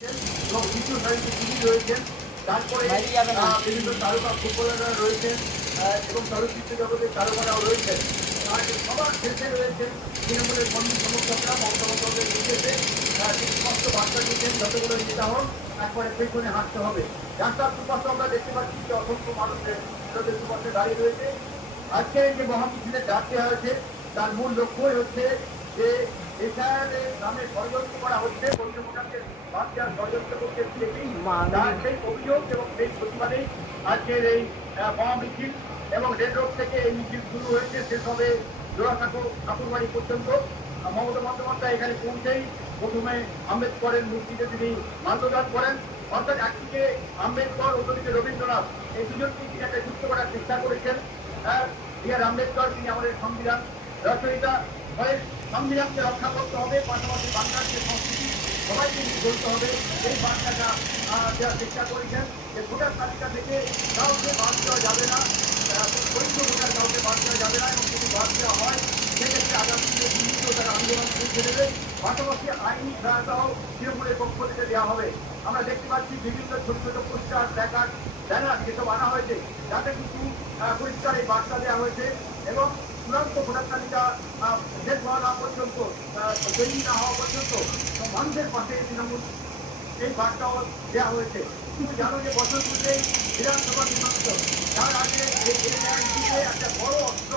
এবং দ্বিতীয় সারিতে তিনি রয়েছেন। তারপরে বিভিন্ন তারকা ফুটবলাররা রয়েছেন এবং চলচ্চিত্র জগতের তারকারাও রয়েছেন। আর সবার শেষে রয়েছেন তৃণমূলের কর্মী সমর্থকরা মমতা বন্দ্যোপাধ্যায়ের নির্দেশে তিনি স্পষ্ট বার্তা দিয়েছেন, যতগুলো নেতা হোক একবারে পেছনে হাঁটতে হবে। রাস্তার দুপাশে আমরা দেখতে পাচ্ছি যে অসংখ্য মানুষের তাদের দুপাশে দাঁড়িয়ে রয়েছে। আজকে যে মহামিছিলের ডাক দেওয়া হয়েছে তার মূল লক্ষ্যই হচ্ছে যে এসআইআরের নামে ষড়যন্ত্র করা হচ্ছে, পশ্চিমবঙ্গকে বাদ দেওয়ার ষড়যন্ত্র করছে বিজেপি। তার সেই অভিযোগ এবং সেই প্রতিবাদেই আজকের এই মহামিছিল এবং রেড রোড থেকে এই মিছিল শুরু হয়েছে, শেষ হবে ঠাকুরবাড়ি পর্যন্ত। মমতা বন্দ্যোপাধ্যায় এখানে পৌঁছেই প্রথমে আম্বেদকরের মূর্তিতে তিনি মাল্যদান করেন। অর্থাৎ একদিকে আম্বেদকর, অন্যদিকে রবীন্দ্রনাথ, এই দুজনকেই তিনি একটা যুক্ত করার চেষ্টা করেছেন। বি আর আম্বেদকর তিনি আমাদের সংবিধান রচয়িতা, ফলে সংবিধানকে রক্ষা করতে হবে, পাশাপাশি বাংলার যে সংস্কৃতি সবাইকে বলতে হবে, এই বার্তাটা দেওয়ার চেষ্টা করেছেন যে ভোটার তালিকা থেকে কাউকে বাদ দেওয়া যাবে না, বৈধ ভোটার কাউকে বাদ দেওয়া যাবে না, এবং যদি বাদ দেওয়া হয় সেক্ষেত্রে আগামী দিনে বিভিন্ন তারা আন্দোলন শুরু দেবে। পাশাপাশি আইনি সহায়তাও তৃণমূলের পক্ষ থেকে দেওয়া হবে। আমরা দেখতে পাচ্ছি বিভিন্ন ছোট ছোট পোস্টার, প্ল্যাকার্ড, ব্যানার যেসব আনা হয়েছে, যাতে কিন্তু পরিষ্কার এই বার্তা দেওয়া হয়েছে এবং চূড়ান্ত ভোটার তালিকা শেষ হওয়া না পর্যন্ত, তৈরি না হওয়া পর্যন্ত মানুষের পাশে তৃণমূল এই বার্তাও দেওয়া হয়েছে। কিন্তু জানো যে বছর পূর্বেই বিধানসভা নির্বাচিত, তার আগে এই একটা বড় অস্ত্র